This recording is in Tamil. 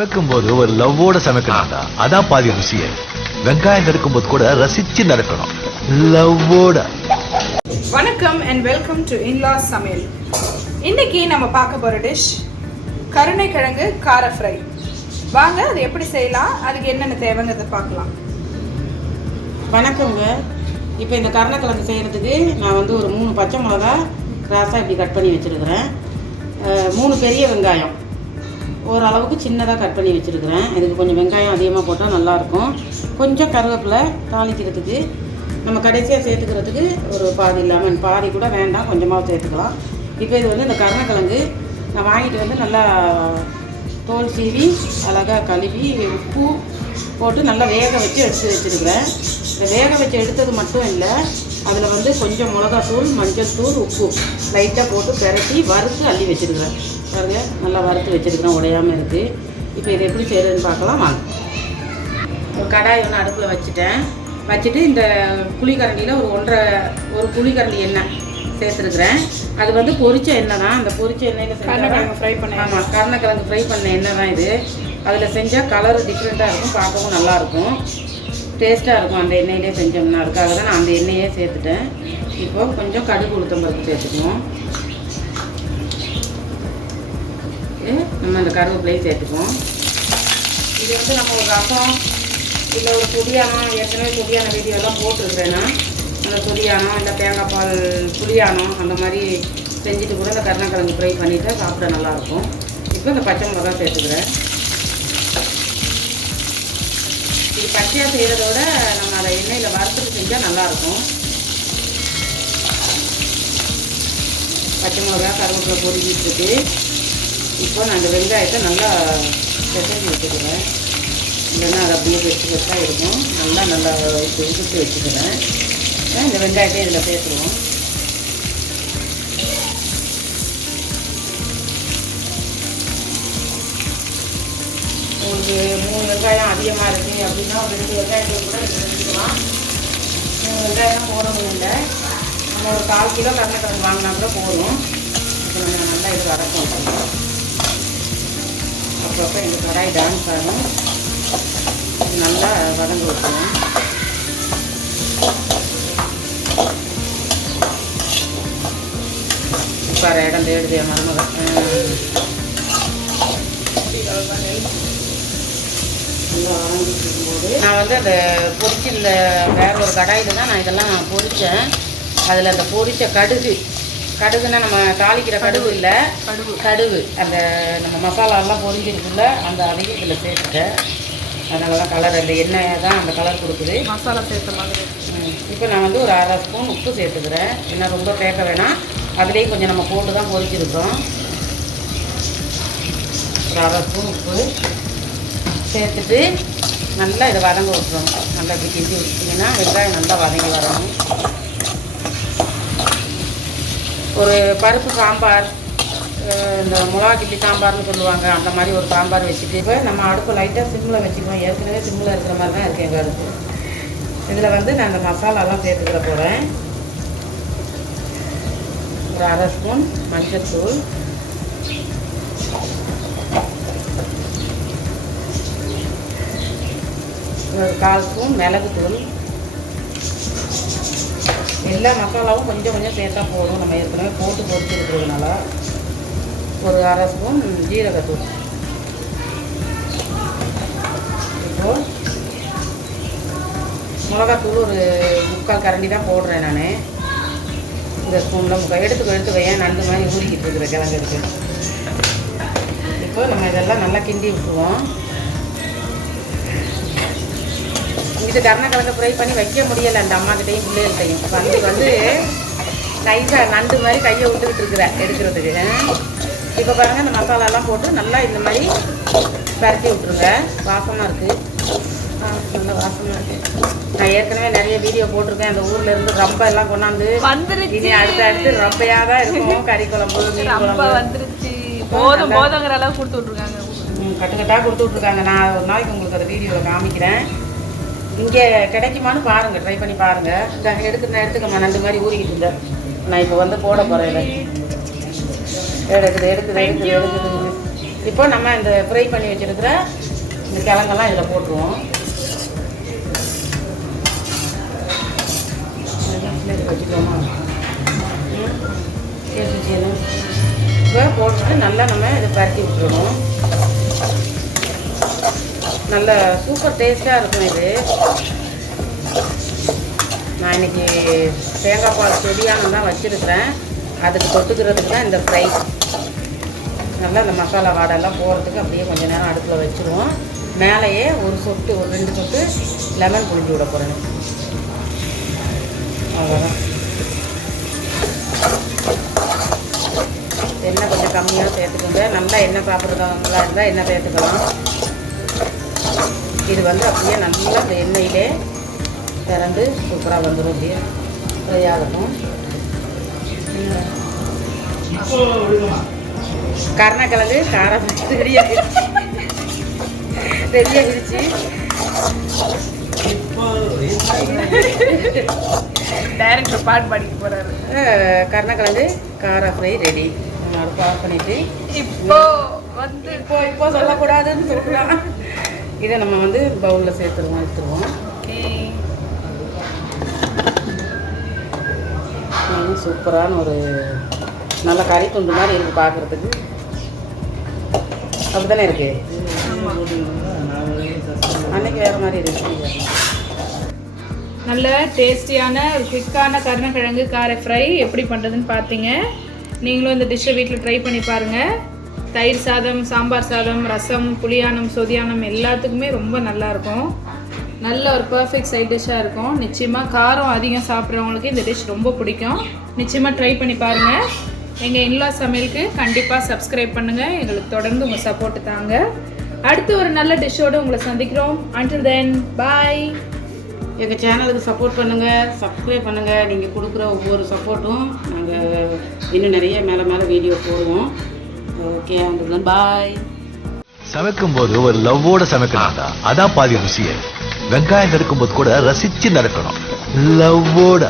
சமைக்கும் போது ஒரு லவ்வோட சமைக்கணும்டா. அதான் பாதி ருசியே. வெங்காயம் நறுக்கும் போது கூட ரசிச்சு நறுக்கணும், லவ்வோட. வணக்கம் அண்ட் வெல்கம் டு இன்லாஸ் சமையல். இன்னைக்கு நம்ம பார்க்க போற டிஷ் கருணைக்கிழங்கு கார ஃப்ரை. வாங்க அது எப்படி செய்யலாம், அதுக்கு என்னென்ன தேவைங்கிறத பார்க்கலாம். வணக்கங்க. இப்போ இந்த கருணைக்கிழங்கு செய்கிறதுக்கு நான் வந்து ஒரு 3 பச்சை மிளகா கிராஸாக இப்படி கட் பண்ணி வச்சுருக்கிறேன். 3 பெரிய வெங்காயம் ஓரளவுக்கு சின்னதாக கட் பண்ணி வச்சுருக்கிறேன். இதுக்கு கொஞ்சம் வெங்காயம் அதிகமாக போட்டால் நல்லாயிருக்கும். கொஞ்சம் கருவேப்பிலை தாளிக்கிறதுக்கு, நம்ம கடைசியாக சேர்த்துக்கிறதுக்கு ஒரு பாதி இல்லாமல் பாதி கூட வேண்டாம், கொஞ்சமாக சேர்த்துக்கலாம். இப்போ இது வந்து இந்த கருணைக்கிழங்கு நான் வாங்கிட்டு வந்து நல்லா தோல் சீவி அழகாக கழுவி உப்பு போட்டு நல்லா வேக வச்சு எடுத்து வச்சுருக்கிறேன். இந்த வேக வச்சு எடுத்தது மட்டும் இல்லை, அதில் வந்து கொஞ்சம் மிளகாத்தூள், மஞ்சள் தூள், உப்பு லைட்டாக போட்டு பிரட்டி வறுத்து அள்ளி வச்சுருக்கிறேன். பாருங்க, நல்லா வறுத்து வச்சுருக்கிறேன், உடையாமல் இருக்குது. இப்போ இதை எப்படி செய்கிறதுன்னு பார்க்கலாம் வாங்க. ஒரு கடாய் ஒன்று அடுப்பில் வச்சுட்டு இந்த புளிக்கரண்டியில் ஒரு புளிக்கரண்டி எண்ணெய் சேர்த்துருக்குறேன். அது வந்து பொரிச்ச எண்ணெய் தான். அந்த பொரிச்ச எண்ணெயில் கருணைக்கிழங்கு ஃப்ரை பண்ண, ஆமாம், கருணைக்கிழங்கு ஃப்ரை பண்ண எண்ணெய் தான் இது. அதில் செஞ்சால் கலர் டிஃப்ரெண்ட்டாக இருக்கும், பார்க்கவும் நல்லாயிருக்கும், டேஸ்ட்டாக இருக்கும். அந்த எண்ணெயிலே செஞ்சோம்னா, அதுக்காக தான் நான் அந்த எண்ணெயே சேர்த்துட்டேன். இப்போ கொஞ்சம் கடுகு உளுத்தம் பருப்பு சேர்த்துக்குவோம். நம்ம அந்த கருவேப்பிலையும் சேர்த்துக்குவோம். இது வந்து நம்ம ஒரு ரசம் இல்லை ஒரு புளியானம், ஏற்கனவே புளியான வீடியோலாம் போட்டுருக்கிறேன்னா, அந்த புளியானம் இல்லை தேங்காய் பால் புளியானம் அந்த மாதிரி செஞ்சுட்டு கூட இந்த கருணைக்கிழங்கு ஃப்ரை பண்ணிவிட்டு சாப்பிட நல்லாயிருக்கும். இப்போ இந்த பச்சை மிளகா சேர்த்துக்கிறேன். இது பச்சையாக செய்கிறதோட நம்ம அதை எண்ணெயில் வறுத்துட்டு செஞ்சால் நல்லாயிருக்கும். பச்சை மிளகா கருவேப்பிலை பொரிக்கிட்டு இப்போ நான் அந்த வெங்காயத்தை நல்லா பிசைஞ்சு வச்சுக்கிறேன். இல்லைன்னா அது அப்படியே பெருசாக இருக்கும். நல்லா உதுத்து வச்சுக்கிறேன். இந்த வெங்காயத்தை இதில் சேர்த்துருவோம். உங்களுக்கு 3 வெங்காயம் அதிகமாக இருக்குது அப்படின்னா 2 வெங்காயத்துக்கு கூட எடுத்துக்கலாம். 3 வெங்காயம் போடணும் இல்லை, நம்ம ஒரு 1/4 கிலோ கருணைக்கிழங்கு வாங்கினா கூட போதும். இப்போ நம்ம நல்லா இது வதக்கும். அப்பப்போ இந்த கடாய் டான்ஸ் ஆகும், நல்லா வதங்க வைக்கணும். இப்போ இடம் தேடுது என் மருமகன். நான் வந்து அந்த பொரிச்சில் வேற ஒரு கடாயில் தான் நான் இதெல்லாம் பொரித்தேன். அதில் அந்த பொரிச்ச கடுகுன்னா நம்ம தாளிக்கிற கடுகு இல்லை, கடுகு அந்த நம்ம மசாலாலாம் பொரிஞ்சிருக்குள்ள அந்த அதையும் இதில் சேர்த்துட்டேன். அதனால தான் கலர், அந்த எண்ணெய் தான் அந்த கலர் கொடுக்குது, மசாலா சேர்த்த மாதிரி. இப்போ நான் வந்து ஒரு 1/2 ஸ்பூன் உப்பு சேர்த்துக்கிறேன். ஏன்னா ரொம்ப சேர்க்க வேணாம், அதுலேயும் கொஞ்சம் நம்ம போட்டு தான் பொரிச்சிருக்கோம். ஒரு 1/2 ஸ்பூன் உப்பு சேர்த்துட்டு நல்லா இதை வதங்க விட்டுறோம். நல்லா இப்படி கிண்டி விட்டுட்டிங்கன்னா வெங்காயம் நல்லா வதங்கி வரணும். ஒரு பருப்பு சாம்பார், இந்த மிளகா கிள்ளி சாம்பார்னு சொல்லுவாங்க, அந்த மாதிரி ஒரு சாம்பார் வச்சுட்டு இப்போ நம்ம அடுப்பு லைட்டாக சிம்மில் வச்சுக்குவோம். ஏற்கனவே சிம்மில் இருக்கிற மாதிரி தான் இருக்குது எங்கள் அடுப்பு. இதில் வந்து நான் அந்த மசாலாலாம் சேர்த்துக்கிற போகிறேன். ஒரு 1/2 ஸ்பூன் மஞ்சள்தூள், ஒரு 1/4 ஸ்பூன் மிளகுத்தூள். எல்லா மசாலாவும் கொஞ்சம் கொஞ்சம் சேர்த்தா போதும், நம்ம ஏற்கனவே போட்டு பொரிச்சிருக்கிறதுனால. ஒரு 1/2 ஸ்பூன் ஜீரகத்தூள். இப்போது மிளகாத்தூள் ஒரு 3/4 கரண்டி தான் போடுறேன் நான். இந்த ஸ்பூனில் எடுத்து வையேன், நண்டு மாதிரி ஊறிக்கிட்டு இருக்கிற கிழங்கு இருக்குது. இப்போ நம்ம இதெல்லாம் நல்லா கிண்டி விட்டுருவோம். இது கருணைக்கிழங்கு ஃப்ரை பண்ணி வைக்க முடியலை அந்த அம்மாக்கிட்டையும் பிள்ளைகள்கிட்டையும். வந்து நைஸாக நண்டு மாதிரி கையை விட்டுக்கிட்டு இருக்கிறேன் எடுக்கிறதுக்கு. இப்போ பாருங்கள், இந்த மசாலாலாம் போட்டு நல்லா இந்த மாதிரி பரட்டி விட்ருங்க. வாசமாக இருக்குது, நல்ல வாசமாக இருக்குது. நான் ஏற்கனவே நிறைய வீடியோ போட்டிருக்கேன். அந்த ஊரில் இருந்து ரொம்ப எல்லாம் கொண்டாந்து இனி அடுத்து ரொம்பையாக தான் இருக்கும். கறி குழம்பு, மீன் குழம்பு வந்துருச்சு. போதுங்கிற அளவு கொடுத்து விட்ருக்காங்க, கட்டுக்கட்டாக கொடுத்து விட்ருக்காங்க. நான் ஒரு நாளைக்கு உங்களுக்கு அந்த வீடியோவில் காமிக்கிறேன். இங்கே கிடைக்குமான்னு பாருங்கள், ட்ரை பண்ணி பாருங்கள். எடுத்துக்கம்மா, நண்டு மாதிரி ஊறிக்கிட்டு இருந்தேன். நான் இப்போ வந்து போட போகிறேன். எடுக்குது. இப்போ நம்ம இந்த ஃப்ரை பண்ணி வச்சுருக்கிற இந்த கிழங்கெல்லாம் இதில் போட்டுருவோம். வச்சுக்கோமா இப்போ போட்டுட்டு நல்லா நம்ம இதை பரட்டி விட்டுருவோம். நல்ல சூப்பர் டேஸ்ட்டாக இருக்கும் இது. நான் இன்றைக்கி தேங்காய் பால் செடியான தான் வச்சுருக்கிறேன். அதுக்கு தொட்டுக்கிறதுக்கு தான் இந்த ஃப்ரை. நல்லா இந்த மசாலா வாடெல்லாம் போகிறதுக்கு அப்படியே கொஞ்சம் நேரம் அடுப்பில் வச்சுருவோம். மேலேயே ஒரு 2 சொட்டு லெமன் புழிஞ்சு விட போகிறேன். அவ்வளோதான். எண்ணெய் கொஞ்சம் கம்மியாக சேர்த்துக்கோங்க. நல்லா எண்ணெய் சாப்பிட்றதா இருந்தால் எண்ணெய் சேர்த்துக்கலாம். இது வந்து அப்படியே நல்லா இந்த எண்ணெயிலே திறந்து சூப்பராக வந்துடும். அப்படியே ஃப்ரை ஆகட்டும். கருணக்கிழங்கு காரம் ரெடியாகிடுச்சு. டைரக்டர் பாட்டு பாடிக்க போறாரு. கருணக்கிழங்கு கார ஃப்ரை ரெடி. அடுப்பு ஆஃப் பண்ணிட்டு இப்போ சொல்லக்கூடாதுன்னு சொல்லலாம். இதை நம்ம வந்து பவுலில் எடுத்துருவோம். சூப்பரான ஒரு நல்ல கறி துண்டு மாதிரி இருக்குது பார்க்குறதுக்கு. அப்படி தானே இருக்குது. அன்னைக்கு வேறு மாதிரி இருக்குது. நல்ல டேஸ்டியான குயிக்கான கருணக்கிழங்கு கார ஃப்ரை எப்படி பண்ணுறதுன்னு பார்த்தீங்க. நீங்களும் இந்த டிஷ்ஷை வீட்டில் ட்ரை பண்ணி பாருங்கள். தயிர் சாதம், சாம்பார் சாதம், ரசம், புளியானம், சொதியானம் எல்லாத்துக்குமே ரொம்ப நல்லாயிருக்கும். நல்ல ஒரு பர்ஃபெக்ட் சைட் டிஷ்ஷாக இருக்கும். நிச்சயமாக காரம் அதிகம் சாப்பிட்றவங்களுக்கு இந்த டிஷ் ரொம்ப பிடிக்கும். நிச்சயமாக ட்ரை பண்ணி பாருங்கள். எங்கள் இன்லா சமையலுக்கு கண்டிப்பாக சப்ஸ்கிரைப் பண்ணுங்கள். எங்களுக்கு தொடர்ந்து உங்கள் சப்போர்ட்டு தாங்க. அடுத்து ஒரு நல்ல டிஷ்ஷோடு உங்களை சந்திக்கிறோம். until then bye. எங்கள் சேனலுக்கு சப்போர்ட் பண்ணுங்கள், சப்ஸ்கிரைப் பண்ணுங்கள். நீங்கள் கொடுக்குற ஒவ்வொரு சப்போர்ட்டும் நாங்கள் இன்னும் நிறைய மேலே வீடியோ போடுவோம். Okay, until then bye. சமைக்கும் போது ஒரு லவ்வோட சமைக்கணும்டா, அதான் பாதி ருசியே. வெங்காயம் நறுக்கும் போது கூட ரசிச்சு நறுக்கணும், லவ்வோட.